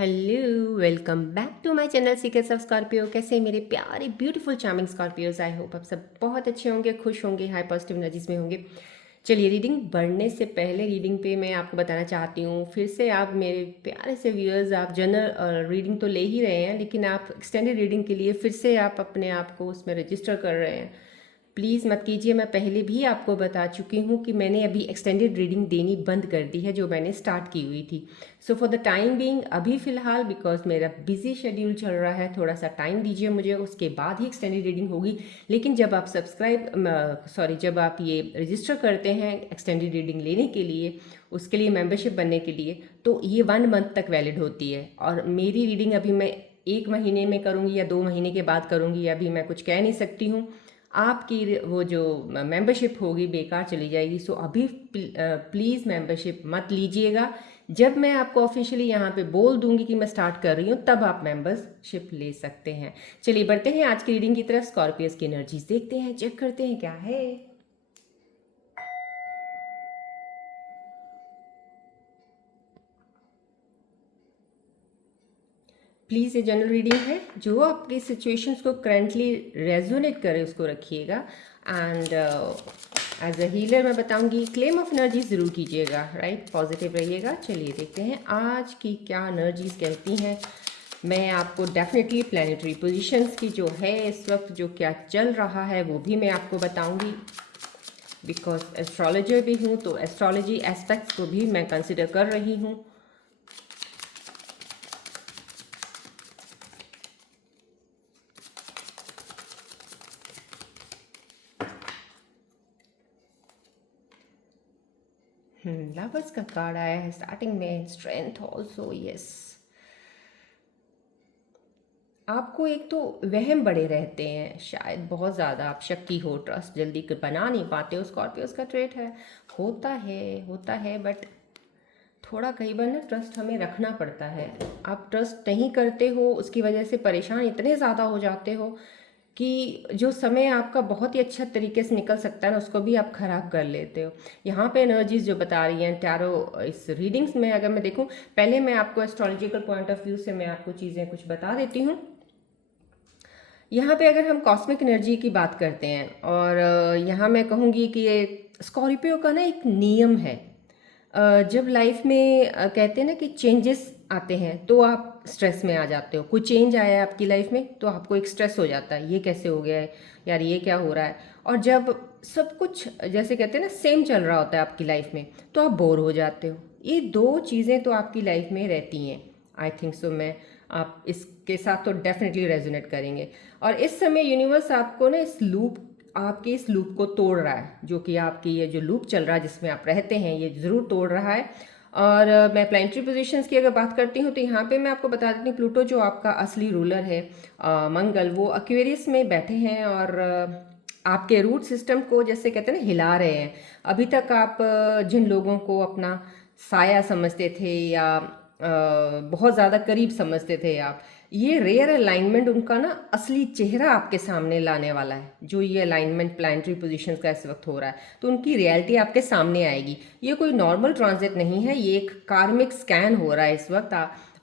Hello, welcome back to my channel secrets of Scorpio. कैसे हैं मेरे प्यारे beautiful charming Scorpios. I hope आप सब बहुत अच्छे होंगे, खुश होंगे, हाई पॉजिटिव एनर्जीज में होंगे। चलिए, रीडिंग बढ़ने से पहले रीडिंग पे मैं आपको बताना चाहती हूँ, फिर से आप मेरे प्यारे से व्यूअर्स, आप जनरल रीडिंग तो ले ही रहे हैं, लेकिन आप एक्सटेंडेड रीडिंग के लिए फिर से आप अपने आप को उसमें रजिस्टर कर रहे हैं। प्लीज़ मत कीजिए। मैं पहले भी आपको बता चुकी हूँ कि मैंने अभी एक्सटेंडेड रीडिंग देनी बंद कर दी है, जो मैंने स्टार्ट की हुई थी। So for the time being, अभी फ़िलहाल बिकॉज मेरा बिजी शेड्यूल चल रहा है, थोड़ा सा टाइम दीजिए मुझे, उसके बाद ही एक्सटेंडेड रीडिंग होगी। लेकिन जब आप जब आप ये रजिस्टर करते हैं एक्सटेंडेड रीडिंग लेने के लिए, उसके लिए मेंबरशिप बनने के लिए, तो ये 1 मंथ तक वैलिड होती है। और मेरी रीडिंग अभी मैं 1 महीने में करूँगी या 2 महीने के बाद करूँगी, अभी मैं कुछ कह नहीं सकती हूँ। आपकी वो जो मेंबरशिप होगी बेकार चली जाएगी। सो अभी प्लीज़ मेंबरशिप मत लीजिएगा। जब मैं आपको ऑफिशियली यहाँ पे बोल दूंगी कि मैं स्टार्ट कर रही हूँ, तब आप मेंबरशिप ले सकते हैं। चलिए बढ़ते हैं आज की रीडिंग की तरफ। स्कॉर्पियस की एनर्जीज देखते हैं, चेक करते हैं क्या है। प्लीज़ ये जनरल रीडिंग है, जो आपकी सिचुएशंस को करंटली रेजोनेट करे उसको रखिएगा। एंड एज अ हीलर मैं बताऊंगी, क्लेम ऑफ एनर्जी ज़रूर कीजिएगा, राइट, पॉजिटिव रहिएगा। चलिए देखते हैं आज की क्या एनर्जीज कहती हैं। मैं आपको डेफिनेटली प्लानिटरी पोजीशंस की जो है इस वक्त जो क्या चल रहा है वो भी मैं आपको बताऊंगी, बिकॉज एस्ट्रोलॉजर भी हूँ तो एस्ट्रोलॉजी एस्पेक्ट्स को भी मैं कंसिडर कर रही हूँ। लवर्स का कार्ड आया है स्टार्टिंग में, स्ट्रेंथ ऑल्सो, यस। आपको एक तो वहम बड़े रहते हैं, शायद बहुत ज़्यादा आप शक्की हो, ट्रस्ट जल्दी बना नहीं पाते हो। स्कॉर्पियोस का ट्रेट है, होता है बट थोड़ा कई बार ना ट्रस्ट हमें रखना पड़ता है। आप ट्रस्ट नहीं करते हो, उसकी वजह से परेशान इतने ज़्यादा हो जाते हो कि जो समय आपका बहुत ही अच्छा तरीके से निकल सकता है ना, उसको भी आप ख़राब कर लेते हो। यहाँ पे एनर्जीज जो बता रही हैं टैरो, इस रीडिंग्स में अगर मैं देखूँ, पहले मैं आपको एस्ट्रोलॉजिकल पॉइंट ऑफ व्यू से मैं आपको चीज़ें कुछ बता देती हूँ। यहाँ पे अगर हम कॉस्मिक एनर्जी की बात करते हैं, और यहाँ मैं कहूँगी कि ये स्कॉर्पियो का ना एक नियम है। जब लाइफ में कहते हैं ना कि चेंजेस आते हैं तो आप स्ट्रेस में आ जाते हो। कोई चेंज आया है आपकी लाइफ में तो आपको एक स्ट्रेस हो जाता है, ये कैसे हो गया है यार, ये क्या हो रहा है। और जब सब कुछ जैसे कहते हैं ना सेम चल रहा होता है आपकी लाइफ में, तो आप बोर हो जाते हो। ये दो चीज़ें तो आपकी लाइफ में रहती हैं, आई थिंक सो। मैं आप इसके साथ तो डेफिनेटली रेजोनेट करेंगे। और इस समय यूनिवर्स आपको ना आपके इस लूप को तोड़ रहा है, जो कि आपकी ये जो लूप चल रहा है जिसमें आप रहते हैं, ये ज़रूर तोड़ रहा है। और मैं प्लानिटरी पोजीशंस की अगर बात करती हूँ तो यहाँ पे मैं आपको बता देती हूँ, प्लूटो जो आपका असली रूलर है, मंगल, वो एक्वेरियस में बैठे हैं और आपके रूट सिस्टम को जैसे कहते हैं ना हिला रहे हैं। अभी तक आप जिन लोगों को अपना साया समझते थे या बहुत ज़्यादा करीब समझते थे आप, ये रेयर अलाइनमेंट उनका ना असली चेहरा आपके सामने लाने वाला है। जो ये अलाइनमेंट प्लानिटरी पोजीशंस का इस वक्त हो रहा है, तो उनकी रियलिटी आपके सामने आएगी। ये कोई नॉर्मल ट्रांजिट नहीं है, ये एक कार्मिक स्कैन हो रहा है इस वक्त।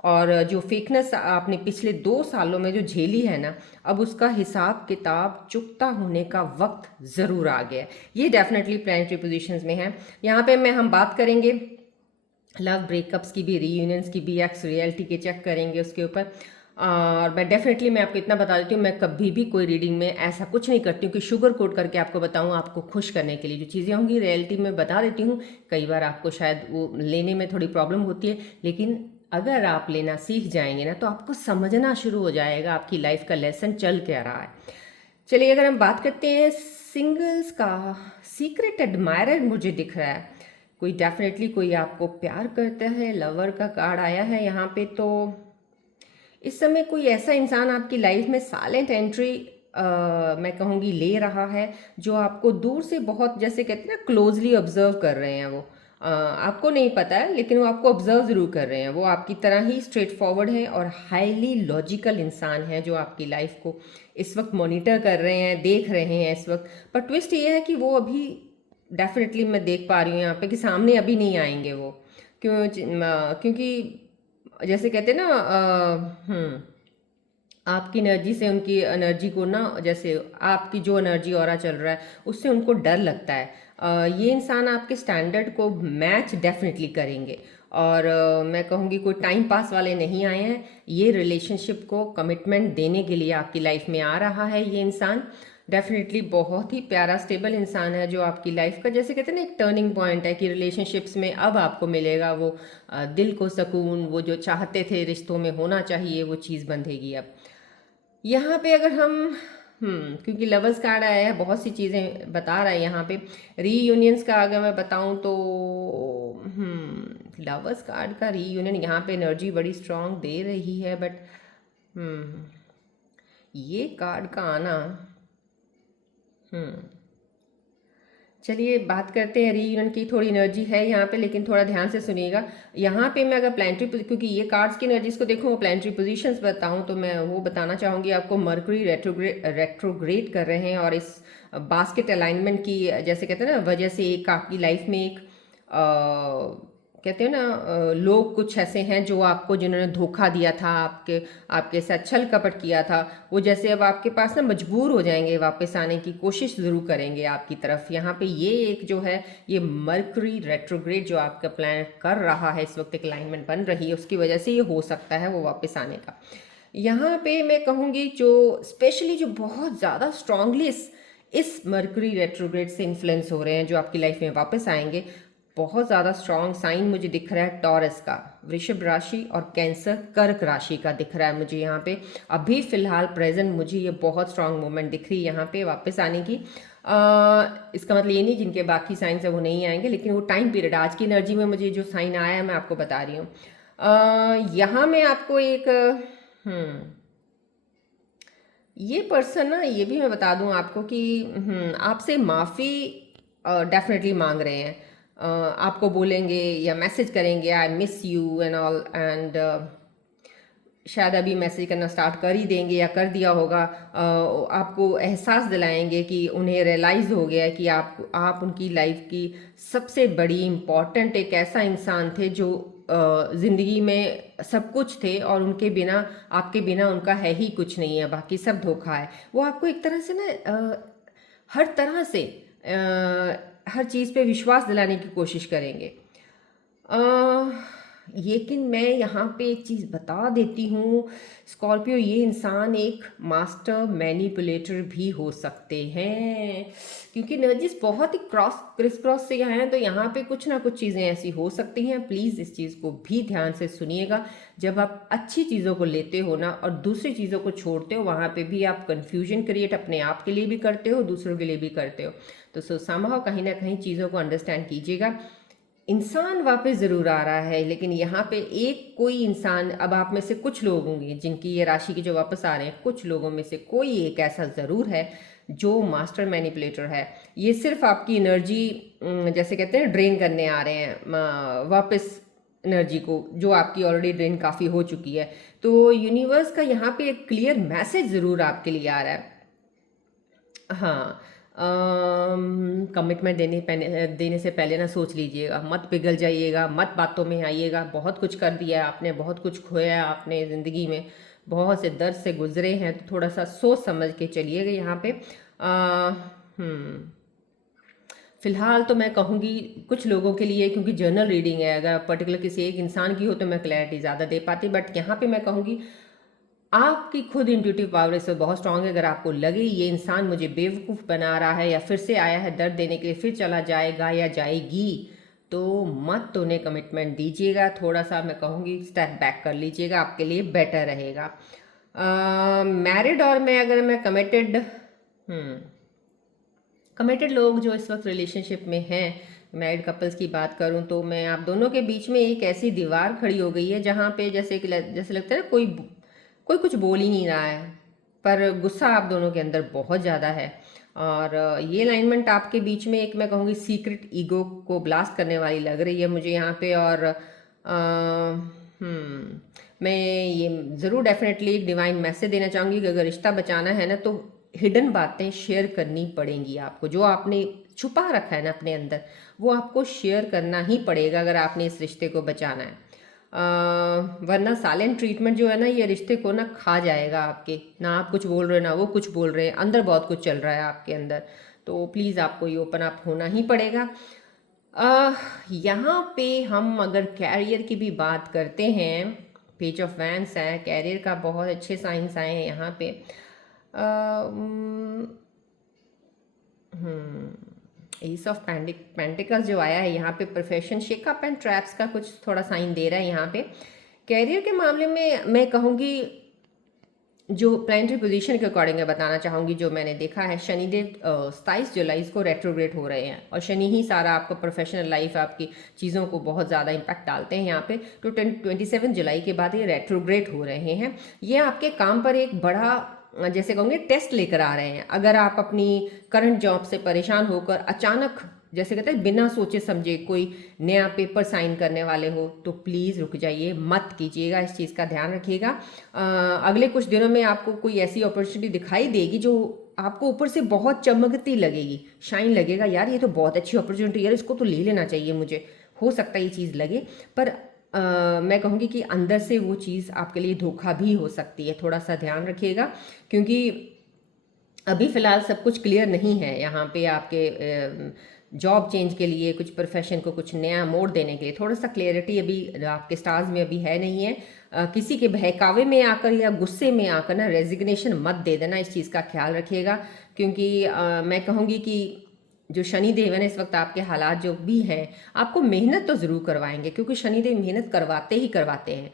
और जो फेकनेस आपने पिछले 2 सालों में जो झेली है ना, अब उसका हिसाब किताब चुकता होने का वक्त ज़रूर आ गया है। ये डेफिनेटली प्लानिटरी पोजीशंस में है। यहाँ पे हम बात करेंगे लव ब्रेकअप्स की भी, रीयूनियंस की भी, एक्स रियलिटी के चेक करेंगे उसके ऊपर। और मैं आपको इतना बता देती हूँ, मैं कभी भी कोई रीडिंग में ऐसा कुछ नहीं करती हूँ कि शुगर कोट करके आपको बताऊँ आपको खुश करने के लिए। जो चीज़ें होंगी रियलिटी में बता देती हूँ। कई बार आपको शायद वो लेने में थोड़ी प्रॉब्लम होती है, लेकिन अगर आप लेना सीख जाएंगे ना, तो आपको समझना शुरू हो जाएगा आपकी लाइफ का लेसन चल क्या रहा है। चलिए अगर हम बात करते हैं सिंगल्स का, सीक्रेट एडमायरर मुझे दिख रहा है। कोई डेफिनेटली कोई आपको प्यार करता है, लवर का कार्ड आया है यहाँ पे। तो इस समय कोई ऐसा इंसान आपकी लाइफ में साइलेंट एंट्री मैं कहूँगी ले रहा है, जो आपको दूर से बहुत जैसे कहते हैं ना क्लोजली ऑब्जर्व कर रहे हैं। वो आपको नहीं पता है लेकिन वो आपको ऑब्जर्व ज़रूर कर रहे हैं। वो आपकी तरह ही स्ट्रेट फॉरवर्ड है और हाईली लॉजिकल इंसान है, जो आपकी लाइफ को इस वक्त मॉनिटर कर रहे हैं, देख रहे हैं इस वक्त। पर ट्विस्ट ये है कि वो अभी डेफिनेटली मैं देख पा रही हूँ यहाँ पे कि सामने अभी नहीं आएंगे वो। क्योंकि जैसे कहते हैं ना आपकी एनर्जी से उनकी एनर्जी को ना, जैसे आपकी जो एनर्जी ऑरा चल रहा है उससे उनको डर लगता है। ये इंसान आपके स्टैंडर्ड को मैच डेफिनेटली करेंगे। और मैं कहूँगी कोई टाइम पास वाले नहीं आए हैं, ये रिलेशनशिप को कमिटमेंट देने के लिए आपकी लाइफ में आ रहा है। ये इंसान डेफिनेटली बहुत ही प्यारा स्टेबल इंसान है जो आपकी लाइफ का, जैसे कहते हैं ना, एक टर्निंग पॉइंट है कि रिलेशनशिप्स में अब आपको मिलेगा वो दिल को सुकून, वो जो चाहते थे रिश्तों में होना चाहिए वो चीज़ बंधेगी अब। यहाँ पे अगर हम क्योंकि लवर्स कार्ड आया है, बहुत सी चीज़ें बता रहा है यहाँ पे। रीयूनियंस का अगर मैं बताऊँ तो लवर्स कार्ड का रीयूनियन यहाँ पे एनर्जी बड़ी स्ट्रांग दे रही है, बट ये कार्ड का आना, चलिए बात करते हैं रीयूनियन की। थोड़ी एनर्जी है यहाँ पे, लेकिन थोड़ा ध्यान से सुनिएगा। यहाँ पे मैं अगर प्लानिटरी, क्योंकि ये कार्ड्स की एनर्जीज को देखूँ, प्लानिटरी पोजीशंस बताऊँ, तो मैं वो बताना चाहूँगी आपको। मर्करी रेट्रोग्रेड कर रहे हैं और इस बास्केट अलाइनमेंट की, जैसे कहते हैं ना, वजह से एक आपकी लाइफ में एक कहते हैं ना, लोग कुछ ऐसे हैं जो आपको, जिन्होंने धोखा दिया था, आपके साथ छल कपट किया था, वो जैसे अब आपके पास ना मजबूर हो जाएंगे, वापस आने की कोशिश ज़रूर करेंगे आपकी तरफ। यहाँ पे ये एक जो है, ये मर्करी रेट्रोग्रेड जो आपका प्लैनेट कर रहा है इस वक्त, एक अलाइनमेंट बन रही है, उसकी वजह से ये हो सकता है वो वापस आने का। यहाँ पे मैं कहूँगी जो स्पेशली जो बहुत ज़्यादा स्ट्रांगली इस मर्करी रेट्रोग्रेड से इन्फ्लुएंस हो रहे हैं, जो आपकी लाइफ में वापस आएंगे, बहुत ज़्यादा स्ट्रॉन्ग साइन मुझे दिख रहा है टॉरस का, वृषभ राशि और कैंसर कर्क राशि का दिख रहा है मुझे यहाँ पे। अभी फिलहाल प्रेजेंट मुझे ये बहुत स्ट्रॉन्ग मूवमेंट दिख रही है यहाँ पे वापस आने की। इसका मतलब ये नहीं जिनके बाकी साइंस है वो नहीं आएंगे, लेकिन वो टाइम पीरियड, आज की एनर्जी में मुझे जो साइन आया है मैं आपको बता रही हूँ। यहाँ मैं आपको एक ये पर्सन ना, ये भी मैं बता दूं आपको कि आपसे माफ़ी डेफिनेटली मांग रहे हैं। आपको बोलेंगे या मैसेज करेंगे I miss you and all, and शायद अभी मैसेज करना स्टार्ट कर ही देंगे या कर दिया होगा। आपको एहसास दिलाएंगे कि उन्हें रियलाइज़ हो गया है कि आप उनकी लाइफ की सबसे बड़ी इम्पॉर्टेंट एक ऐसा इंसान थे जो ज़िंदगी में सब कुछ थे, और उनके बिना, आपके बिना उनका है ही कुछ नहीं है, बाकी सब धोखा है। वो आपको एक तरह से ना हर तरह से हर चीज़ पे विश्वास दिलाने की कोशिश करेंगे। लेकिन मैं यहाँ पे एक चीज़ बता देती हूँ स्कॉर्पियो, ये इंसान एक मास्टर मैनिपुलेटर भी हो सकते हैं, क्योंकि एनर्जीज बहुत ही क्रिस क्रॉस से यहाँ हैं, तो यहाँ पे कुछ ना कुछ चीज़ें ऐसी हो सकती हैं। प्लीज़ इस चीज़ को भी ध्यान से सुनिएगा। जब आप अच्छी चीज़ों को लेते हो ना और दूसरी चीज़ों को छोड़ते हो, वहाँ पे भी आप कन्फ्यूजन क्रिएट अपने आप के लिए भी करते हो, दूसरों के लिए भी करते हो। तो समहाउ कहीं ना कहीं चीज़ों को अंडरस्टैंड कीजिएगा। इंसान वापस ज़रूर आ रहा है, लेकिन यहाँ पे एक कोई इंसान, अब आप में से कुछ लोग होंगे जिनकी ये राशि के जो वापस आ रहे हैं, कुछ लोगों में से कोई एक ऐसा ज़रूर है जो मास्टर मैनिपुलेटर है। ये सिर्फ आपकी एनर्जी, जैसे कहते हैं, ड्रेन करने आ रहे हैं वापस एनर्जी को, जो आपकी ऑलरेडी ड्रेन काफ़ी हो चुकी है। तो यूनिवर्स का यहाँ पे एक क्लियर मैसेज ज़रूर आपके लिए आ रहा है। हाँ, कमिटमेंट देने से पहले ना सोच लीजिएगा, मत पिघल जाइएगा, मत बातों में आइएगा। बहुत कुछ कर दिया है आपने, बहुत कुछ खोया है आपने ज़िंदगी में, बहुत से दर्द से गुजरे हैं, तो थोड़ा सा सोच समझ के चलिएगा यहाँ पे। फिलहाल तो मैं कहूँगी कुछ लोगों के लिए, क्योंकि जर्नल रीडिंग है, अगर पर्टिकुलर किसी एक इंसान की हो तो मैं क्लैरिटी ज़्यादा दे पाती, बट यहाँ पे मैं कहूँगी आपकी खुद इंट्यूटिव पावर इस वक्त बहुत स्ट्रांग है। अगर आपको लगे ये इंसान मुझे बेवकूफ़ बना रहा है या फिर से आया है दर्द देने के लिए, फिर चला जाएगा या जाएगी, तो मत तो उन्हें कमिटमेंट दीजिएगा। थोड़ा सा मैं कहूँगी स्टेप बैक कर लीजिएगा, आपके लिए बेटर रहेगा। मैरिड और अगर मैं कमिटेड लोग जो इस वक्त रिलेशनशिप में हैं, मैरिड कपल्स की बात करूं तो मैं आप दोनों के बीच में एक ऐसी दीवार खड़ी हो गई है जहां पे जैसे लगता है ना कोई कोई कुछ बोल ही नहीं रहा है, पर गुस्सा आप दोनों के अंदर बहुत ज़्यादा है। और ये अलाइनमेंट आपके बीच में एक, मैं कहूँगी, सीक्रेट ईगो को ब्लास्ट करने वाली लग रही है मुझे यहाँ पे। और मैं ये ज़रूर डेफिनेटली एक डिवाइन मैसेज देना चाहूँगी कि अगर रिश्ता बचाना है ना, तो हिडन बातें शेयर करनी पड़ेंगी आपको। जो आपने छुपा रखा है ना अपने अंदर, वो आपको शेयर करना ही पड़ेगा अगर आपने इस रिश्ते को बचाना है। वरना साइलेंट ट्रीटमेंट जो है ना, ये रिश्ते को ना खा जाएगा आपके। ना आप कुछ बोल रहे हो ना वो कुछ बोल रहे हैं, अंदर बहुत कुछ चल रहा है आपके अंदर। तो प्लीज़ आपको ये ओपन अप होना ही पड़ेगा। यहाँ पे हम अगर कैरियर की भी बात करते हैं, पेज ऑफ वैंड्स है, कैरियर का बहुत अच्छे साइंस आए हैं यहाँ पे। एस ऑफ पेंटिकल्स जो आया है यहाँ पे, profession shake up and traps का कुछ थोड़ा साइन दे रहा है यहाँ पे। कैरियर के मामले में मैं कहूँगी, जो प्लानिटरी पोजीशन के अकॉर्डिंग मैं बताना चाहूँगी, जो मैंने देखा है, शनिदेव 27 जुलाई को रेट्रोग्रेड हो रहे हैं, और शनि ही सारा आपको प्रोफेशनल लाइफ, आपकी चीज़ों को बहुत ज़्यादा इम्पैक्ट डालते हैं यहाँ पे। तो 27 जुलाई के बाद ये रेट्रोग्रेड हो रहे हैं। ये आपके काम पर एक बड़ा, जैसे कहूँगे, टेस्ट लेकर आ रहे हैं। अगर आप अपनी करंट जॉब से परेशान होकर अचानक, जैसे कहते हैं, बिना सोचे समझे कोई नया पेपर साइन करने वाले हो, तो प्लीज़ रुक जाइए, मत कीजिएगा, इस चीज़ का ध्यान रखिएगा। अगले कुछ दिनों में आपको कोई ऐसी अपॉर्चुनिटी दिखाई देगी जो आपको ऊपर से बहुत चमकती लगेगी, शाइन लगेगा, यार ये तो बहुत अच्छी अपॉर्चुनिटी है, इसको तो ले लेना चाहिए मुझे। हो सकता है ये चीज़ लगे, पर मैं कहूँगी कि अंदर से वो चीज़ आपके लिए धोखा भी हो सकती है। थोड़ा सा ध्यान रखिएगा, क्योंकि अभी फ़िलहाल सब कुछ क्लियर नहीं है यहाँ पे। आपके जॉब चेंज के लिए, कुछ प्रोफेशन को कुछ नया मोड़ देने के लिए थोड़ा सा क्लियरिटी अभी आपके स्टार्स में अभी है नहीं है। किसी के बहकावे में आकर या गुस्से में आकर ना रेजिग्नेशन मत दे देना, इस चीज़ का ख्याल रखिएगा। क्योंकि मैं कहूँगी कि जो शनिदेव है ना, इस वक्त आपके हालात जो भी हैं, आपको मेहनत तो ज़रूर करवाएंगे, क्योंकि शनिदेव मेहनत करवाते ही करवाते हैं।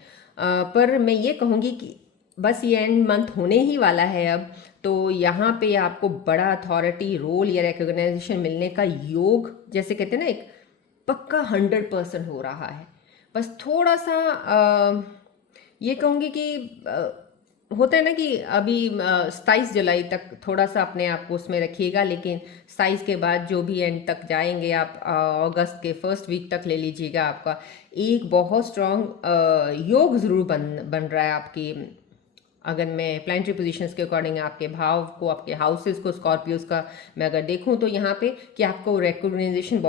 पर मैं ये कहूँगी कि बस ये एंड मंथ होने ही वाला है अब, तो यहाँ पे आपको बड़ा अथॉरिटी रोल या रिकॉग्नाइजेशन मिलने का योग, जैसे कहते हैं ना, एक पक्का 100% हो रहा है। बस थोड़ा सा ये कहूँगी कि होता है ना कि अभी 27 जुलाई तक थोड़ा सा अपने आप को उसमें रखिएगा, लेकिन 27 के बाद जो भी एंड तक जाएंगे आप, अगस्त के फर्स्ट वीक तक ले लीजिएगा, आपका एक बहुत स्ट्रॉन्ग योग ज़रूर बन रहा है आपकी। अगर मैं प्लानिटरी पोजीशंस के अकॉर्डिंग आपके भाव को, आपके हाउसेस को, स्कॉर्पियोज का मैं अगर देखूं, तो यहाँ पे कि आपको रिकग्नाइजेशन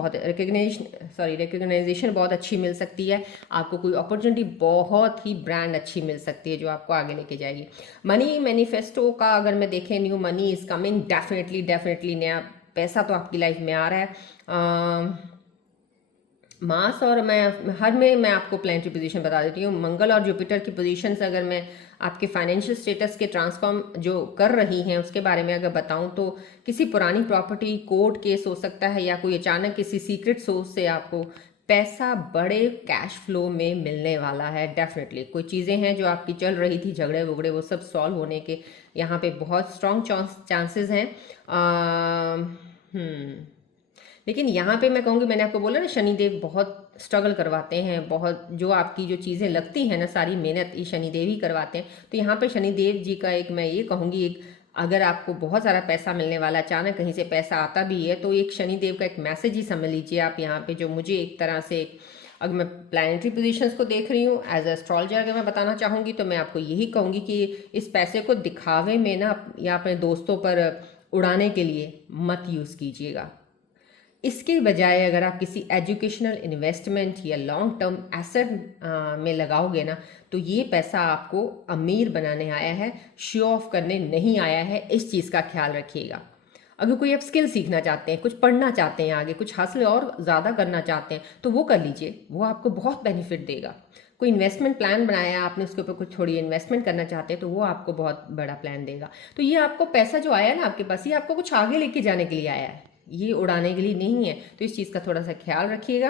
बहुत अच्छी मिल सकती है। आपको कोई अपॉर्चुनिटी बहुत ही ब्रांड अच्छी मिल सकती है, जो आपको आगे लेके जाएगी। मनी मैनिफेस्टो का अगर मैं देखें, new money is coming, definitely नया पैसा तो आपकी लाइफ में आ रहा है। मास और मैं आपको प्लानिटरी पोजीशन बता देती हूँ। मंगल और जुपिटर की पोजीशंस अगर मैं आपके फाइनेंशियल स्टेटस के ट्रांसफॉर्म जो कर रही हैं उसके बारे में अगर बताऊँ, तो किसी पुरानी प्रॉपर्टी, कोर्ट केस हो सकता है, या कोई अचानक किसी सीक्रेट सोर्स से आपको पैसा बड़े कैश फ्लो में मिलने वाला है। डेफिनेटली कोई चीज़ें हैं जो आपकी चल रही थी, झगड़े वगड़े, वो सब सॉल्व होने के यहाँ पे बहुत स्ट्रॉन्ग चांसेस हैं। लेकिन यहाँ पे मैं कहूँगी, मैंने आपको बोला ना, शनिदेव बहुत स्ट्रगल करवाते हैं, बहुत जो आपकी जो चीज़ें लगती हैं ना, सारी मेहनत ये शनिदेव ही करवाते हैं। तो यहाँ पे शनिदेव जी का एक, मैं ये कहूँगी, एक अगर आपको बहुत सारा पैसा मिलने वाला, अचानक कहीं से पैसा आता भी है, तो एक शनिदेव का एक मैसेज ही समझ लीजिए आप यहाँ पे, जो मुझे एक तरह से, अगर मैं प्लानिटरी पोजीशंस को देख रही हूँ एज एस्ट्रोलॉजर, अगर मैं बताना चाहूँगी, तो मैं आपको यही कहूँगी कि इस पैसे को दिखावे में ना या अपने दोस्तों पर उड़ाने के लिए मत यूज़ कीजिएगा। इसके बजाय अगर आप किसी एजुकेशनल इन्वेस्टमेंट या लॉन्ग टर्म एसेट में लगाओगे ना, तो ये पैसा आपको अमीर बनाने आया है, शो ऑफ करने नहीं आया है। इस चीज़ का ख्याल रखिएगा। अगर कोई आप स्किल सीखना चाहते हैं, कुछ पढ़ना चाहते हैं, आगे कुछ हासिल और ज़्यादा करना चाहते हैं, तो वो कर लीजिए, वो आपको बहुत बेनिफिट देगा। कोई इन्वेस्टमेंट प्लान बनाया आपने, उसके ऊपर कुछ थोड़ी इन्वेस्टमेंट करना चाहते हैं, तो वो आपको बहुत बड़ा प्लान देगा। तो ये आपको पैसा जो आया है ना आपके पास, ये आपको कुछ आगे लेके जाने के लिए आया है, ये उड़ाने के लिए नहीं है। तो इस चीज़ का थोड़ा सा ख्याल रखिएगा।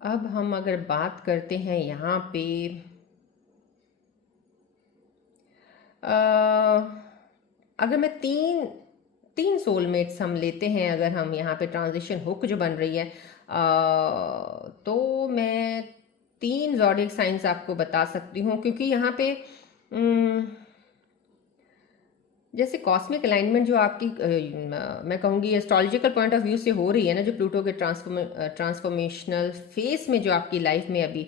अब हम अगर बात करते हैं यहाँ पे, अगर मैं तीन सोलमेट्स हम लेते हैं, अगर हम यहाँ पे ट्रांजिशन हुक जो बन रही है, तो मैं 3 ज़ोडिएक साइंस आपको बता सकती हूँ, क्योंकि यहाँ पे जैसे कॉस्मिक अलाइनमेंट जो आपकी मैं कहूँगी एस्ट्रोलॉजिकल पॉइंट ऑफ व्यू से हो रही है ना, जो प्लूटो के ट्रांसफॉर्मेशनल फेस में जो आपकी लाइफ में अभी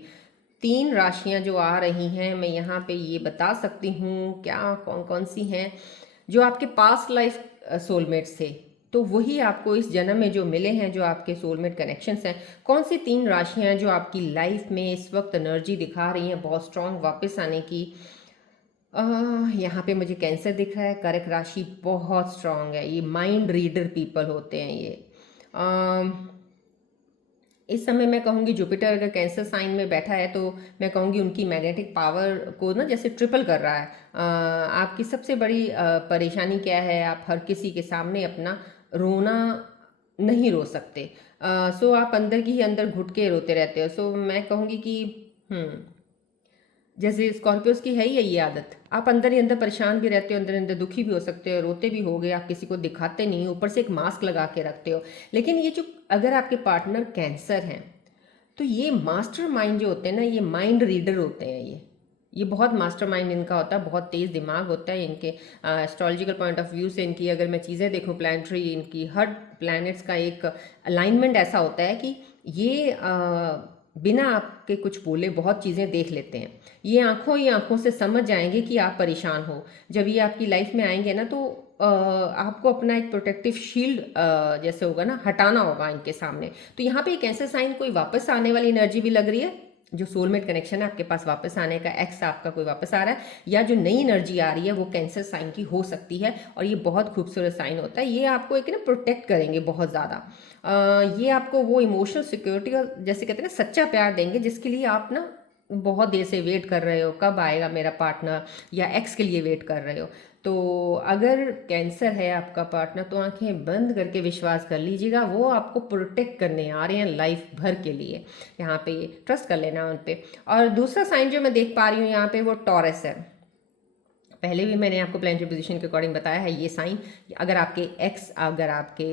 3 राशियां जो आ रही हैं, मैं यहाँ पे ये बता सकती हूँ क्या कौन कौन सी हैं, जो आपके पास्ट लाइफ सोलमेट्स थे, तो वही आपको इस जन्म में जो मिले हैं, जो आपके सोलमेट कनेक्शंस हैं। कौन सी 3 राशियां हैं जो आपकी लाइफ में इस वक्त एनर्जी दिखा रही हैं बहुत स्ट्रांग वापस आने की? यहाँ पे मुझे कैंसर दिख रहा है, कर्क राशि बहुत स्ट्रांग है, ये माइंड रीडर पीपल होते हैं ये। इस समय मैं कहूँगी जुपिटर अगर कैंसर साइन में बैठा है तो मैं कहूँगी उनकी मैग्नेटिक पावर को ना जैसे ट्रिपल कर रहा है। आपकी सबसे बड़ी परेशानी क्या है? आप हर किसी के सामने अपना रोना नहीं रो सकते। सो आप अंदर की ही अंदर घुट के रोते रहते हो। सो मैं कहूँगी कि जैसे स्कॉर्पियोस की है ही है ये आदत, आप अंदर ही अंदर परेशान भी रहते हो, अंदर अंदर दुखी भी हो सकते हो, रोते भी होगे, आप किसी को दिखाते नहीं, ऊपर से एक मास्क लगा के रखते हो। लेकिन ये जो अगर आपके पार्टनर कैंसर हैं तो ये मास्टर माइंड जो होते हैं ना, ये माइंड रीडर होते हैं। ये बहुत मास्टर माइंड इनका होता है, बहुत तेज़ दिमाग होता है इनके। एस्ट्रोलॉजिकल पॉइंट ऑफ व्यू से इनकी अगर मैं चीज़ें देखूँ प्लानिटरी, इनकी हर प्लैनेट्स का एक अलाइनमेंट ऐसा होता है कि ये बिना आपके कुछ बोले बहुत चीज़ें देख लेते हैं। ये आंखों ही आंखों से समझ जाएंगे कि आप परेशान हो। जब ये आपकी लाइफ में आएंगे ना तो आपको अपना एक प्रोटेक्टिव शील्ड जैसे होगा ना, हटाना होगा इनके सामने। तो यहाँ पे एक ऐसे साइन कोई वापस आने वाली एनर्जी भी लग रही है, जो सोलमेट कनेक्शन है आपके पास वापस आने का, एक्स आपका कोई वापस आ रहा है, या जो नई एनर्जी आ रही है वो कैंसर साइन की हो सकती है। और ये बहुत खूबसूरत साइन होता है, ये आपको एक ना प्रोटेक्ट करेंगे बहुत ज़्यादा। ये आपको वो इमोशनल सिक्योरिटी और जैसे कहते हैं ना सच्चा प्यार देंगे, जिसके लिए आप ना बहुत देर से वेट कर रहे हो, कब आएगा मेरा पार्टनर, या एक्स के लिए वेट कर रहे हो। तो अगर कैंसर है आपका पार्टनर तो आंखें बंद करके विश्वास कर लीजिएगा, वो आपको प्रोटेक्ट करने आ रहे हैं लाइफ भर के लिए। यहाँ पे ट्रस्ट कर लेना उन पे। और दूसरा साइन जो मैं देख पा रही हूँ यहाँ पे वो टॉरस है। पहले भी मैंने आपको प्लानिटरी पोजीशन के अकॉर्डिंग बताया है ये साइन। अगर आपके एक्स, अगर आपके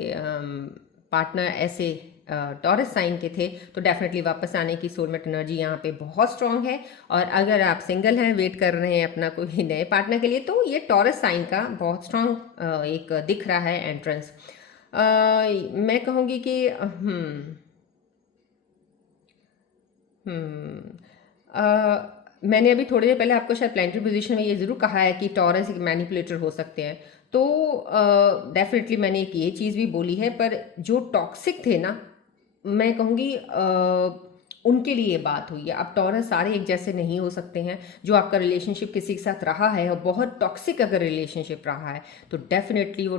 पार्टनर ऐसे टॉरस साइन के थे तो डेफिनेटली वापस आने की सोलमेट एनर्जी यहाँ पे बहुत स्ट्रांग है। और अगर आप सिंगल हैं, वेट कर रहे हैं अपना कोई नए पार्टनर के लिए, तो ये टॉरस साइन का बहुत स्ट्रांग एक दिख रहा है एंट्रेंस। मैं कहूँगी कि मैंने अभी थोड़ी देर पहले आपको शायद प्लानिटरी पोजीशन में ये ज़रूर कहा है कि टॉरस एक मैनिपुलेटर हो सकते हैं। तो डेफिनेटली मैंने एक ये चीज़ भी बोली है, पर जो टॉक्सिक थे ना, मैं कहूँगी उनके लिए बात हुई है। अब टॉरस सारे एक जैसे नहीं हो सकते हैं। जो आपका रिलेशनशिप किसी के साथ रहा है और बहुत टॉक्सिक अगर रिलेशनशिप रहा है तो डेफिनेटली वो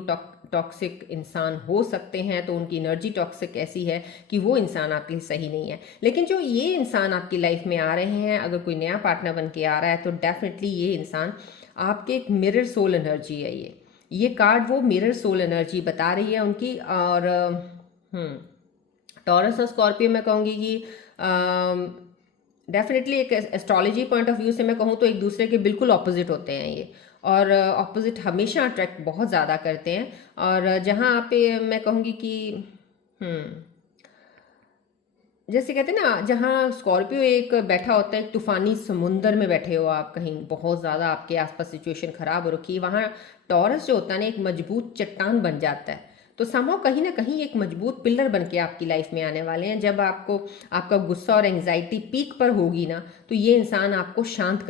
टॉक्सिक इंसान हो सकते हैं। तो उनकी एनर्जी टॉक्सिक ऐसी है कि वो इंसान आपके लिए सही नहीं है। लेकिन जो ये इंसान आपकी लाइफ में आ रहे हैं, अगर कोई नया पार्टनर बन के आ रहा है तो डेफिनेटली ये इंसान आपके एक मिरर सोल एनर्जी है। ये कार्ड वो मिरर सोल एनर्जी बता रही है उनकी। और टॉरस और स्कॉर्पियो मैं कहूँगी कि डेफिनेटली एक एस्ट्रोलॉजी पॉइंट ऑफ व्यू से मैं कहूँ तो एक दूसरे के बिल्कुल ऑपोजिट होते हैं ये। और ऑपोजिट हमेशा अट्रैक्ट बहुत ज़्यादा करते हैं। और जहाँ पे मैं कहूँगी कि जैसे कहते हैं ना, जहाँ स्कॉर्पियो एक बैठा होता है, एक तूफानी समुंदर में बैठे हो आप, कहीं बहुत ज़्यादा आपके आसपास सिचुएशन ख़राब हो रखी है, वहाँ टॉरस जो होता है ना एक मजबूत चट्टान बन जाता है। तो समहाउ कहीं ना कहीं एक मजबूत पिलर बन के आपकी लाइफ में आने वाले हैं। जब आपको आपका गुस्सा और एंग्जाइटी पीक पर होगी ना, तो ये इंसान आपको शांत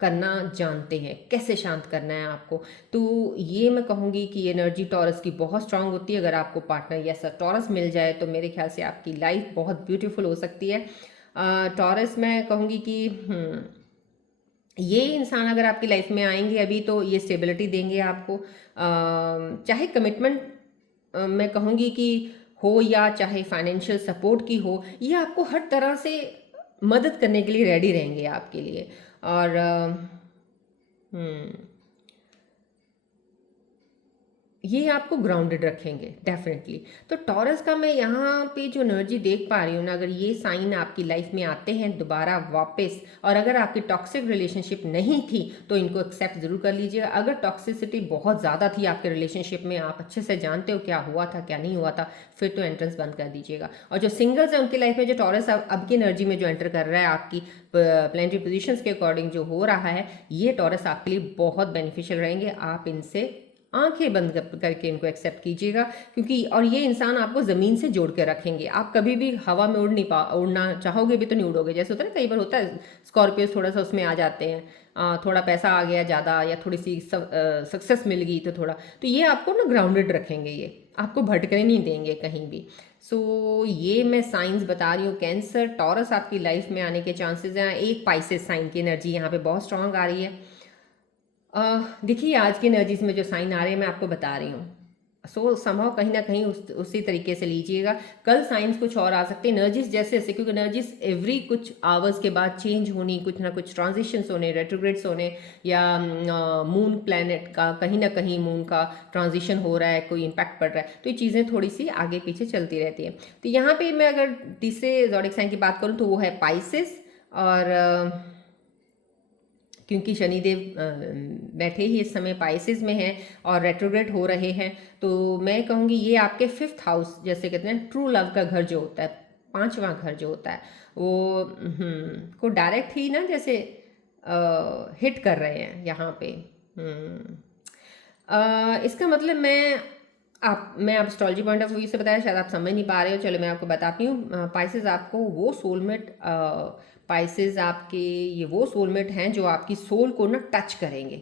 करना जानते हैं, कैसे शांत करना है आपको। तो ये मैं कहूँगी कि एनर्जी टॉरस की बहुत स्ट्रांग होती है। अगर आपको पार्टनर या टॉरस मिल जाए तो मेरे ख्याल से आपकी लाइफ बहुत ब्यूटीफुल हो सकती है। टॉरस मैं कहूँगी कि ये इंसान अगर आपकी लाइफ में आएंगे अभी तो ये स्टेबिलिटी देंगे आपको। चाहे कमिटमेंट मैं कहूँगी कि हो, या चाहे फाइनेंशियल सपोर्ट की हो, ये आपको हर तरह से मदद करने के लिए रेडी रहेंगे आपके लिए। और ये आपको ग्राउंडेड रखेंगे डेफिनेटली। तो टॉरस का मैं यहाँ पे जो एनर्जी देख पा रही हूँ ना, अगर ये साइन आपकी लाइफ में आते हैं दोबारा वापस, और अगर आपकी टॉक्सिक रिलेशनशिप नहीं थी तो इनको एक्सेप्ट जरूर कर लीजिएगा। अगर टॉक्सिसिटी बहुत ज़्यादा थी आपके रिलेशनशिप में, आप अच्छे से जानते हो क्या हुआ था क्या नहीं हुआ था, फिर तो एंट्रेंस बंद कर दीजिएगा। और जो सिंगल्स हैं उनकी लाइफ में जो टॉरस अब की एनर्जी में जो एंटर कर रहा है आपकी प्लानिटरी पोजीशंस के अकॉर्डिंग जो हो रहा है, ये टॉरस आपके लिए बहुत बेनिफिशियल रहेंगे। आप इनसे आंखें बंद करके इनको एक्सेप्ट कीजिएगा, क्योंकि और ये इंसान आपको ज़मीन से जोड़ के रखेंगे। आप कभी भी हवा में उड़ना चाहोगे भी तो नहीं उड़ोगे। जैसे होता है ना, कई बार होता है स्कॉर्पियो थोड़ा सा उसमें आ जाते हैं, थोड़ा पैसा आ गया ज़्यादा या थोड़ी सी सक्सेस मिल गई तो थोड़ा, तो ये आपको ना ग्राउंडेड रखेंगे ये। आपको भटकने नहीं देंगे कहीं भी। सो ये मैं साइंस बता रही हूँ। कैंसर, टॉरस आपकी लाइफ में आने के चांसेस हैं। एक पाइसेस साइन की एनर्जी यहाँ पे बहुत स्ट्रांग आ रही है। देखिए आज की एनर्जीज में जो साइन आ रहे हैं मैं आपको बता रही हूँ। सो संभव कहीं ना कहीं उसी तरीके से लीजिएगा। कल साइंस कुछ और आ सकते हैं एनर्जीज जैसे जैसे, क्योंकि एनर्जीज एवरी कुछ आवर्स के बाद चेंज होनी, कुछ ना कुछ ट्रांजिशंस होने, रेट्रोग्रेड्स होने, या मून प्लैनेट का कहीं ना कहीं मून का ट्रांजिशन हो रहा है, कोई इम्पैक्ट पड़ रहा है, तो ये चीज़ें थोड़ी सी आगे पीछे चलती रहती हैं। तो यहाँ पे मैं अगर तीसरे ज़ोडिक साइन की बात करूँ तो वो है पाइसेस। और क्योंकि शनिदेव बैठे ही इस समय पाइसेस में हैं और रेट्रोग्रेड हो रहे हैं, तो मैं कहूँगी ये आपके 5th हाउस, जैसे कहते हैं ट्रू लव का घर जो होता है, 5वां घर जो होता है वो को डायरेक्ट ही ना जैसे हिट कर रहे हैं यहाँ पे। इसका मतलब मैं आप एस्ट्रोलॉजी पॉइंट ऑफ व्यू से बताया, शायद आप समझ नहीं पा रहे हो, चलो मैं आपको बताती हूँ। पाइसेस आपको वो सोलमेट पाइसेस आपके ये वो सोलमेट हैं जो आपकी सोल को ना टच करेंगे।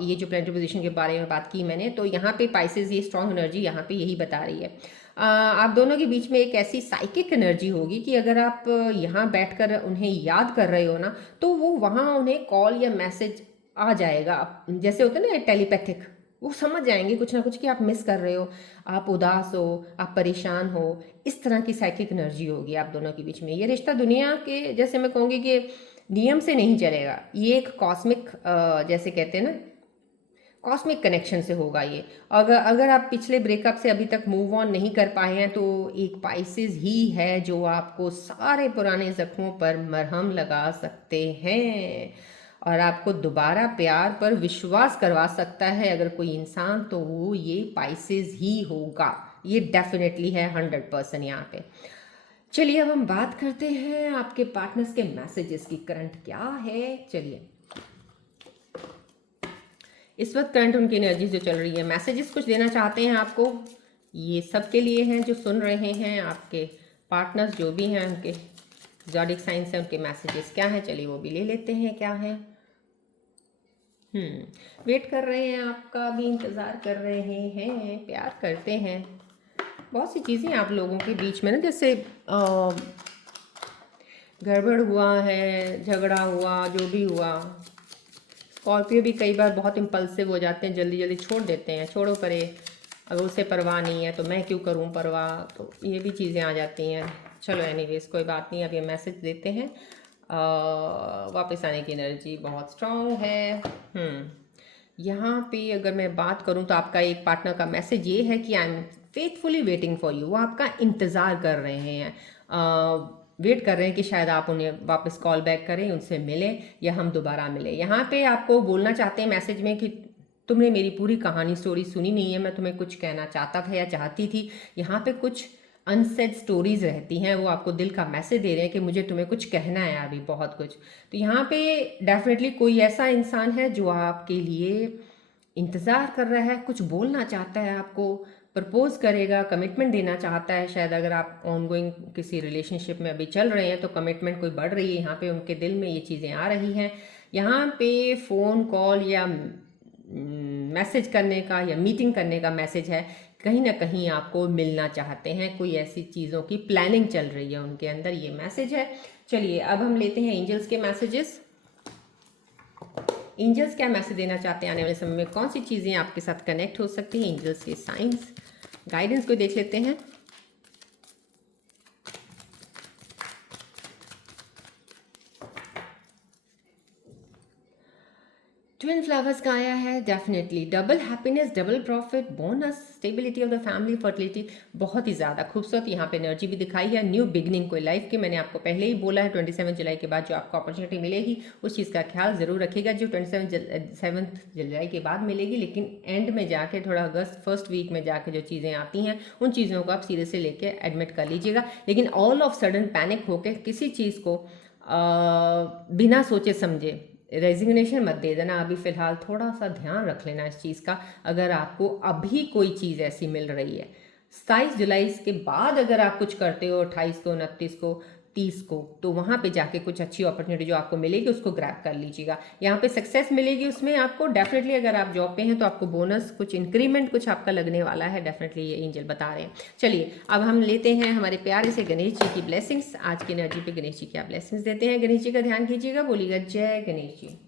ये जो प्लैनेटरी पोजीशन के बारे में बात की मैंने, तो यहाँ पे पाइसेस ये स्ट्रॉन्ग एनर्जी यहाँ पे यही बता रही है। आप दोनों के बीच में एक ऐसी साइकिक एनर्जी होगी कि अगर आप यहाँ बैठकर उन्हें याद कर रहे हो ना, तो वो वहाँ उन्हें कॉल या मैसेज आ जाएगा। जैसे होता है ना टेलीपैथिक, वो समझ जाएंगे कुछ ना कुछ कि आप मिस कर रहे हो, आप उदास हो, आप परेशान हो। इस तरह की साइकिक एनर्जी होगी आप दोनों के बीच में। ये रिश्ता दुनिया के जैसे मैं कहूँगी कि नियम से नहीं चलेगा, ये एक कॉस्मिक जैसे कहते हैं ना कॉस्मिक कनेक्शन से होगा ये। अगर अगर आप पिछले ब्रेकअप से अभी तक मूव ऑन नहीं कर पाए हैं तो एक पाइसेस ही है जो आपको सारे पुराने जख्मों पर मरहम लगा सकते हैं और आपको दोबारा प्यार पर विश्वास करवा सकता है अगर कोई इंसान, तो वो ये पाइसेस ही होगा। ये डेफिनेटली है 100% यहाँ पे। चलिए अब हम बात करते हैं आपके पार्टनर्स के मैसेजेस की। करंट क्या है, चलिए इस वक्त करंट उनकी एनर्जी जो चल रही है, मैसेजेस कुछ देना चाहते हैं आपको। ये सब के लिए हैं जो सुन रहे हैं, आपके पार्टनर्स जो भी हैं उनके ज़ोडिक साइंस हैं, उनके मैसेजेस क्या हैं, चलिए वो भी ले लेते हैं क्या है। वेट कर रहे हैं, आपका भी इंतज़ार कर रहे हैं, प्यार करते हैं। बहुत सी चीज़ें आप लोगों के बीच में ना, जैसे गड़बड़ हुआ है, झगड़ा हुआ, जो भी हुआ। स्कॉर्पियो भी कई बार बहुत इम्पल्सिव हो जाते हैं, जल्दी जल्दी छोड़ देते हैं, छोड़ो परे, अगर उसे परवाह नहीं है तो मैं क्यों करूं परवाह, तो ये भी चीज़ें आ जाती हैं। चलो एनीवेज कोई बात नहीं, अब ये मैसेज देते हैं। वापस आने की एनर्जी बहुत स्ट्रांग है। यहाँ पे अगर मैं बात करूँ तो आपका एक पार्टनर का मैसेज ये है कि I am faithfully waiting for you. वो आपका इंतज़ार कर रहे हैं, वेट कर रहे हैं कि शायद आप उन्हें वापस कॉल बैक करें, उनसे मिलें या हम दोबारा मिलें। यहाँ पे आपको बोलना चाहते हैं मैसेज में कि तुमने मेरी पूरी कहानी स्टोरी सुनी नहीं है, मैं तुम्हें कुछ कहना चाहता था या चाहती थी। यहाँ पे कुछ अनसेड स्टोरीज रहती हैं, वो आपको दिल का मैसेज दे रहे हैं कि मुझे तुम्हें कुछ कहना है अभी, बहुत कुछ। तो यहाँ पे डेफिनेटली कोई ऐसा इंसान है जो आपके लिए इंतज़ार कर रहा है, कुछ बोलना चाहता है आपको, प्रपोज करेगा, कमिटमेंट देना चाहता है। शायद अगर आप ऑनगोइंग किसी रिलेशनशिप में अभी चल रहे हैं तो कमिटमेंट कोई बढ़ रही है, यहाँ पे उनके दिल में ये चीज़ें आ रही हैं। यहाँ पे फ़ोन कॉल या मैसेज करने का या मीटिंग करने का मैसेज है, कहीं ना कहीं आपको मिलना चाहते हैं, कोई ऐसी चीज़ों की प्लानिंग चल रही है उनके अंदर, ये मैसेज है। चलिए अब हम लेते हैं एंजल्स के मैसेजेस। एंजल्स क्या मैसेज देना चाहते हैं आने वाले समय में, कौन सी चीज़ें आपके साथ कनेक्ट हो सकती हैं, एंजल्स के साइंस गाइडेंस को देख लेते हैं। ट्विन फ्लावर्स का आया है, definitely double happiness, double profit, bonus, stability of the family, fertility, बहुत ही ज़्यादा खूबसूरत यहाँ पे एनर्जी भी दिखाई है। न्यू बिगनिंग कोई लाइफ की, मैंने आपको पहले ही बोला है 27 जुलाई के बाद जो आपको अपॉर्चुनिटी मिलेगी उस चीज़ का ख्याल ज़रूर रखिएगा, जो 7 जुलाई के बाद मिलेगी। लेकिन एंड में जाके थोड़ा अगस्त फर्स्ट वीक में जाके जो चीज़ें आती हैं उन चीज़ों को आप सीरियस से लेके एडमिट कर लीजिएगा। लेकिन ऑल ऑफ सडन पैनिक होकर किसी चीज़ को बिना सोचे समझे रेजिग्नेशन मत दे देना। अभी फ़िलहाल थोड़ा सा ध्यान रख लेना इस चीज़ का। अगर आपको अभी कोई चीज़ ऐसी मिल रही है 27 जुलाई के बाद, अगर आप कुछ करते हो 28 को, 29 को, 30 को, तो वहाँ पे जाके कुछ अच्छी अपॉर्चुनिटी जो आपको मिलेगी उसको ग्रैब कर लीजिएगा। यहाँ पे सक्सेस मिलेगी, उसमें आपको डेफिनेटली अगर आप जॉब पे हैं तो आपको बोनस, कुछ इंक्रीमेंट कुछ आपका लगने वाला है, डेफिनेटली ये एंजल बता रहे हैं। चलिए अब हम लेते हैं हमारे प्यारे से गणेश जी की ब्लेसिंग्स। आज की एनर्जी पे गणेश जी क्या ब्लेसिंग्स देते हैं। गणेश जी का ध्यान कीजिएगा, बोलिएगा जय गणेश जी।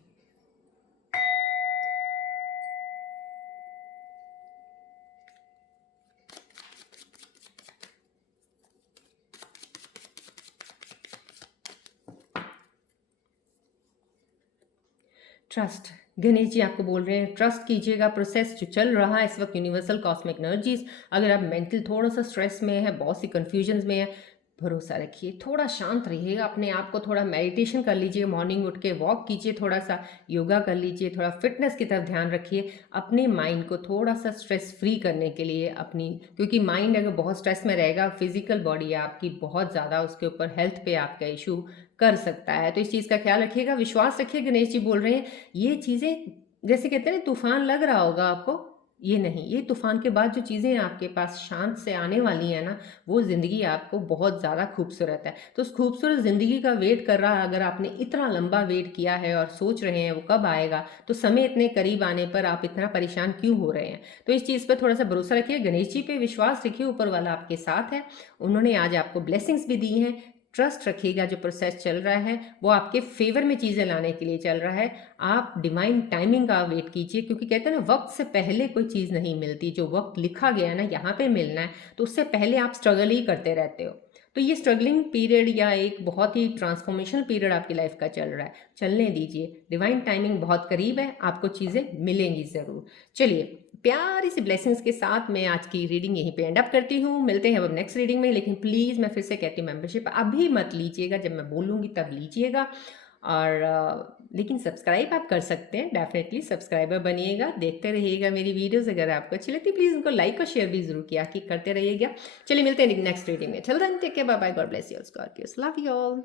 ट्रस्ट, गणेश जी आपको बोल रहे हैं ट्रस्ट कीजिएगा। प्रोसेस जो चल रहा है इस वक्त यूनिवर्सल कॉस्मिक एनर्जीज, अगर आप मेंटल थोड़ा सा स्ट्रेस में है, बहुत सी कन्फ्यूजन्स में है, भरोसा रखिए, थोड़ा शांत रहिएगा, अपने आप को थोड़ा मेडिटेशन कर लीजिए, मॉर्निंग उठ के वॉक कीजिए, थोड़ा सा योगा कर लीजिए, थोड़ा फिटनेस की तरफ ध्यान रखिए, अपने माइंड को थोड़ा सा स्ट्रेस फ्री करने के लिए अपनी, क्योंकि माइंड अगर बहुत स्ट्रेस में रहेगा, फिजिकल बॉडी है आपकी बहुत ज़्यादा उसके ऊपर हेल्थ पे आपका इशू कर सकता है। तो इस चीज़ का ख्याल रखिएगा, विश्वास रखिए। गणेश जी बोल रहे हैं ये चीज़ें, जैसे कहते हैं ना तूफान लग रहा होगा आपको, ये नहीं, ये तूफान के बाद जो चीज़ें आपके पास शांत से आने वाली हैं ना, वो ज़िंदगी आपको बहुत ज़्यादा खूबसूरत है। तो उस खूबसूरत ज़िंदगी का वेट कर रहा है, अगर आपने इतना लंबा वेट किया है और सोच रहे हैं वो कब आएगा, तो समय इतने करीब आने पर आप इतना परेशान क्यों हो रहे हैं। तो इस चीज़ पर थोड़ा सा भरोसा रखिए, गणेश जी पे विश्वास रखिए, ऊपर वाला आपके साथ है, उन्होंने आज आपको ब्लेसिंग्स भी दी हैं। ट्रस्ट रखिएगा, जो प्रोसेस चल रहा है वो आपके फेवर में चीज़ें लाने के लिए चल रहा है। आप डिवाइन टाइमिंग का वेट कीजिए, क्योंकि कहते हैं ना वक्त से पहले कोई चीज़ नहीं मिलती। जो वक्त लिखा गया है ना यहाँ पे मिलना है, तो उससे पहले आप स्ट्रगल ही करते रहते हो। तो ये स्ट्रगलिंग पीरियड या एक बहुत ही ट्रांसफॉर्मेशनल पीरियड आपकी लाइफ का चल रहा है, चलने दीजिए। डिवाइन टाइमिंग बहुत करीब है, आपको चीज़ें मिलेंगी ज़रूर। चलिए प्यारी सी ब्लेसिंग्स के साथ मैं आज की रीडिंग यहीं पे एंड अप करती हूँ। मिलते हैं अब नेक्स्ट रीडिंग में, लेकिन प्लीज़ मैं फिर से कहती हूँ मेंबरशिप अभी मत लीजिएगा, जब मैं बोलूँगी तब लीजिएगा। और लेकिन सब्सक्राइब आप कर सकते हैं, डेफिनेटली सब्सक्राइबर बनिएगा, देखते रहिएगा मेरी वीडियोस। अगर आपको अच्छी लगती है प्लीज़ उनको लाइक और शेयर भी जरूर किया कि करते रहिएगा। चलिए मिलते हैं नेक्स्ट रीडिंग में। चल then take care, bye bye, God bless you all, love you all.